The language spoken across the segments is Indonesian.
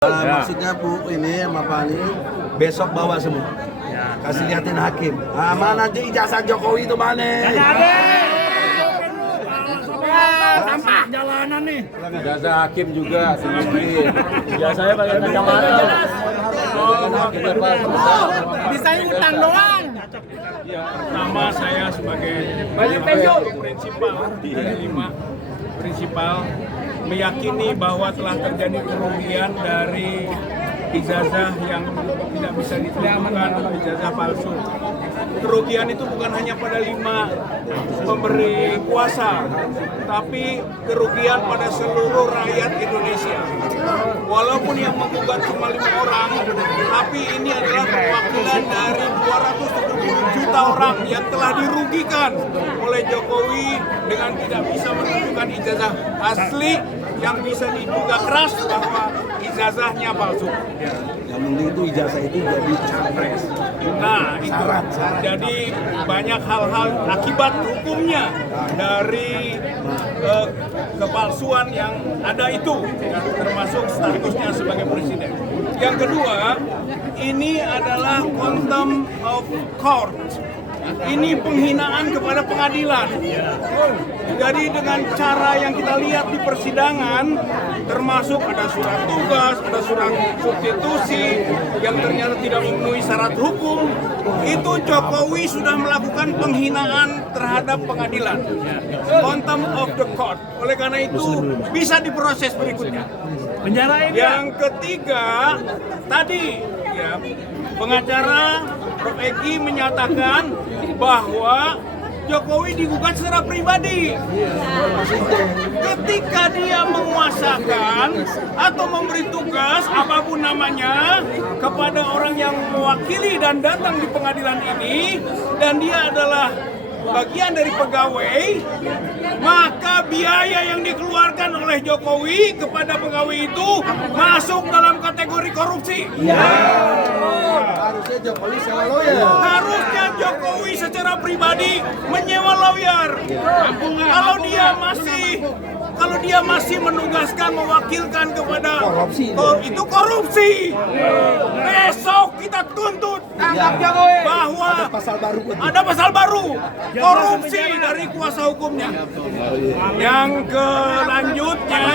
Maksudnya Bu, ini sama Pak ini besok bawa semua. Kasih liatin hakim. Mana nanti ijazah Jokowi itu mana? Sampah jalanan nih. Ijazah hakim juga sendiri. Ijazahnya pakai kacamata. Bisa utang doang. Pertama saya sebagai prinsipal dari 5 prinsipal meyakini bahwa telah terjadi kerugian dari ijazah yang tidak bisa ditentukan, ijazah palsu. Kerugian itu bukan hanya pada 5 pemberi kuasa, tapi kerugian pada seluruh rakyat Indonesia. Walaupun yang menggugat cuma 5 orang, tapi ini adalah perwakilan dari 270 juta orang yang telah dirugikan oleh Jokowi dengan tidak bisa menunjukkan ijazah asli yang bisa diduga keras bahwa ijazahnya palsu. Yang penting itu ijazah itu jadi capres. Nah, itu. Jadi banyak hal-hal akibat hukumnya dari kepalsuan yang ada itu, termasuk statusnya sebagai presiden. Yang kedua, ini adalah contempt of court. Ini penghinaan kepada pengadilan. Jadi dengan cara yang kita lihat di persidangan, termasuk ada surat tugas, ada surat substitusi yang ternyata tidak memenuhi syarat hukum, itu Jokowi sudah melakukan penghinaan terhadap pengadilan. Contempt of the court. Oleh karena itu bisa diproses berikutnya. Penjarain Yang ketiga, tadi ya, pengacara Prof. Egi menyatakan bahwa Jokowi digugat secara pribadi. Ketika dia menguasakan atau memberi tugas apapun namanya kepada orang yang mewakili dan datang di pengadilan ini, dan dia adalah bagian dari pegawai, maka biaya yang dikeluarkan oleh Jokowi kepada pegawai itu masuk dalam kategori korupsi. Harusnya Jokowi sewa lawyer. Harusnya Jokowi secara pribadi menyewa lawyer. Kalau dia masih menugaskan, mewakilkan kepada itu korupsi. Besok kita tuntut bahwa ada pasal baru korupsi dari kuasa hukumnya. Yang kelanjutnya,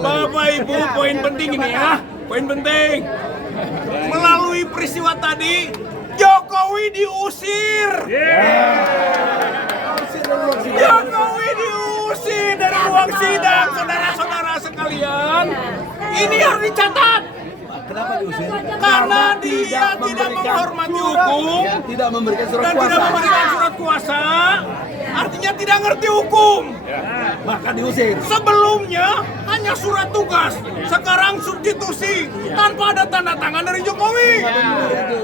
Bapak Ibu, poin penting ini ya, poin penting. Melalui peristiwa tadi, Jokowi diusir. Jokowi diusir dari ruang sidang, saudara-saudara sekalian. Ini harus dicatat. Kenapa diusir? Karena dia tidak menghormati hukum Tidak memberikan surat dan tidak kuasa. memberikan surat kuasa, artinya tidak ngerti hukum. Maka diusir. Sebelumnya hanya surat tugas, sekarang substitusi tanpa ada tanda tangan dari Jokowi.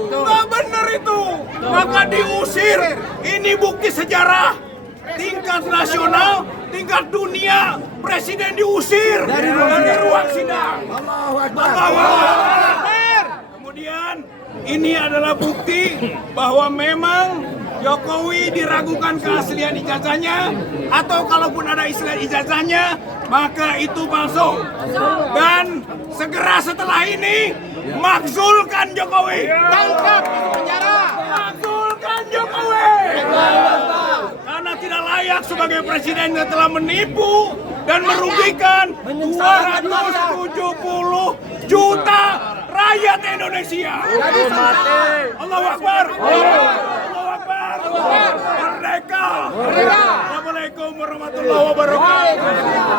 Nggak benar itu, maka diusir. Ini bukti sejarah tingkat nasional, tingkat dunia, presiden diusir dari ruang sidang. Allahu Akbar. Allahu Akbar. Kemudian ini adalah bukti bahwa memang Jokowi diragukan keaslian ijazahnya, atau kalaupun ada istilah ijazahnya, maka itu palsu. Dan segera setelah ini, makzulkan Jokowi. Tangkap, masuk penjara. Makzulkan Jokowi. Karena tidak layak sebagai presiden yang telah menipu dan merugikan 270 juta rakyat Indonesia. Allahu Akbar. Allahu Akbar. Merdeka. Assalamualaikum warahmatullahi wabarakatuh.